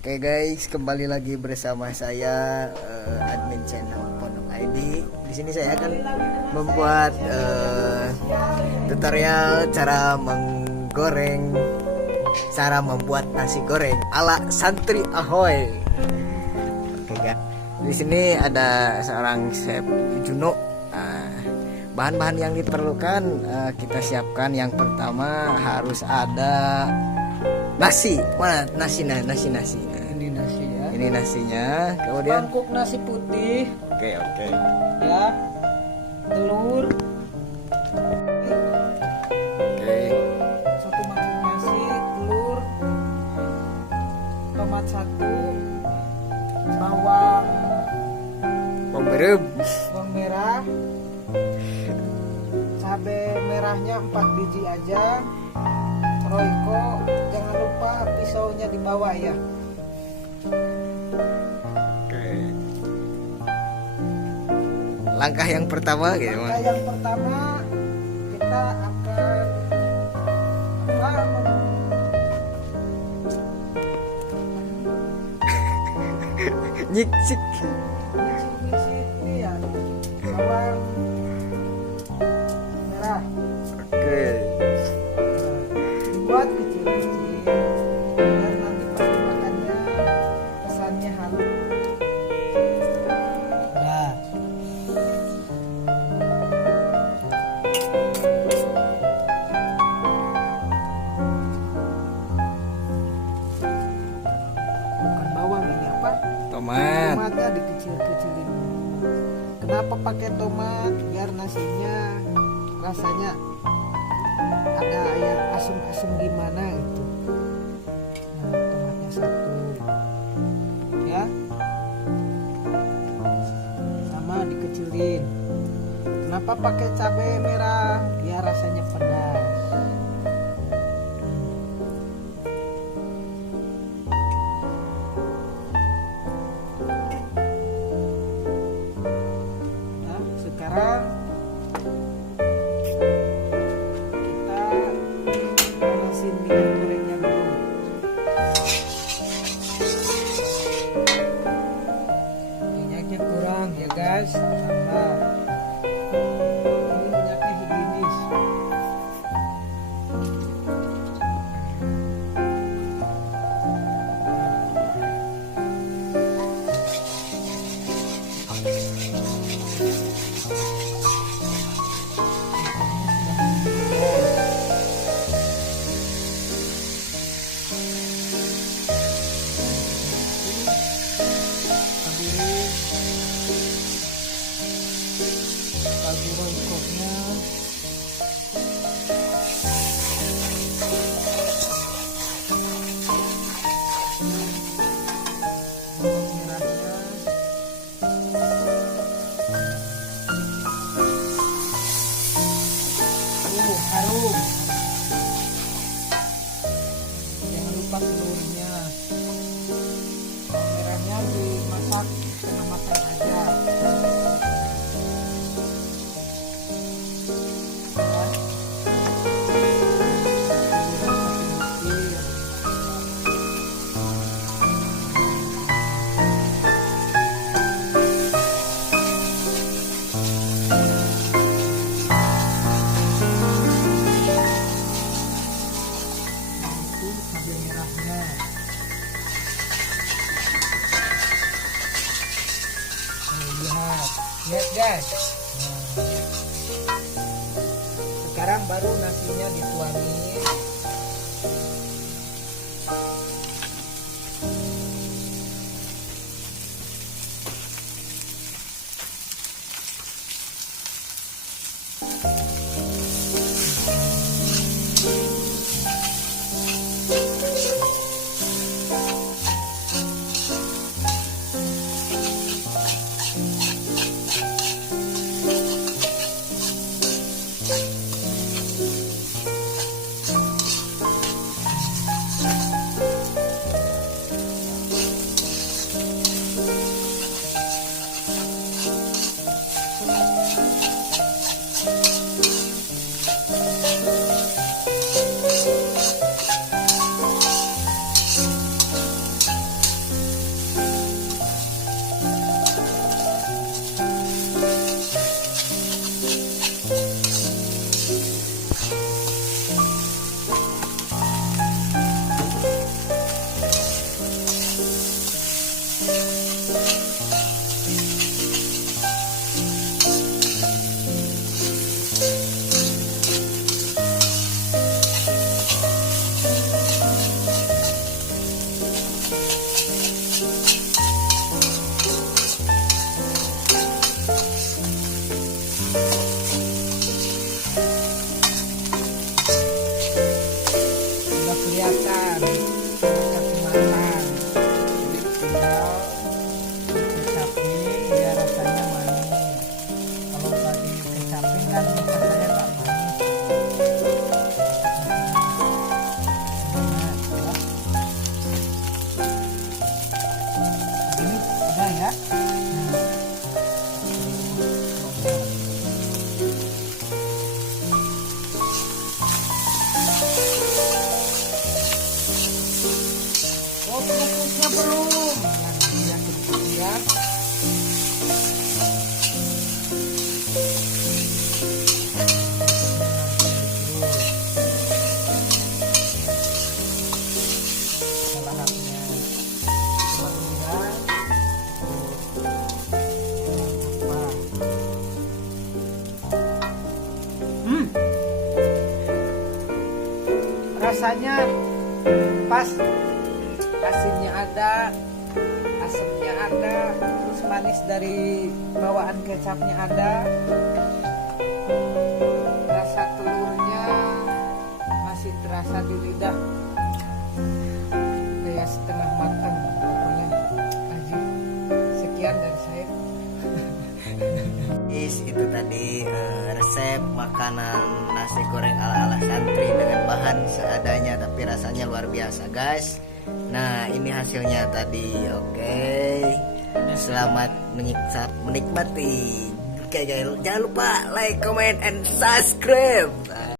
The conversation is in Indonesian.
Oke guys, kembali lagi bersama saya admin channel Pondok ID. Di sini saya akan membuat tutorial cara membuat nasi goreng ala santri ahoy. Oke guys, di sini ada seorang chef Juno. Bahan-bahan yang diperlukan kita siapkan. Yang pertama harus ada nasi. Mana nasi? Ini nasi ya. Ini nasinya. Kemudian mangkuk nasi putih. Oke. Ya. Telur. Oke. Satu mangkuk nasi, telur. Tomat satu. Bawang Pemberem. merah. Cabai merahnya 4 biji aja. Royco, jangan lupa pisaunya dibawa ya. Oke. Langkah yang pertama gitu. Langkah yang pertama kita akan Nyicik. misi ini ya, bawang merah. Oke. Buat kecil-kecil biar nanti pas dimakannya kesannya halus. Nah, bukan bawang ini apa? Tomat. Tomatnya dikecil-kecilin dulu. Kenapa pakai tomat? Biar nasinya rasanya ada yang asem-asem gimana gitu. Nah, tomatnya satu ya, sama dikecilin. Kenapa pakai cabai merah? Biar rasanya pedas. Nah, sekarang kita panasin minyak gorengnya dulu. Minyaknya kurang ya guys, tambah. Ini minyaknya higienis. Kaldu royconya, bawang merahnya, harum. Jangan lupa telurnya. Bawang merahnya dimasak setengah matang aja. Cabai merahnya. Nah, lihat guys. Nah, sekarang baru nasinya dituangin. rasanya pas, asinnya ada, asamnya ada, terus manis dari bawaan kecapnya ada, rasa telurnya masih terasa di lidah kayak setengah matang. Pokoknya aji. Sekian dari saya. Itu tadi resep makanan nasi goreng ala-ala santri dengan bahan seadanya tapi rasanya luar biasa guys. Nah ini hasilnya tadi. Oke. Selamat menikmati. Oke guys, jangan lupa like, comment, and subscribe.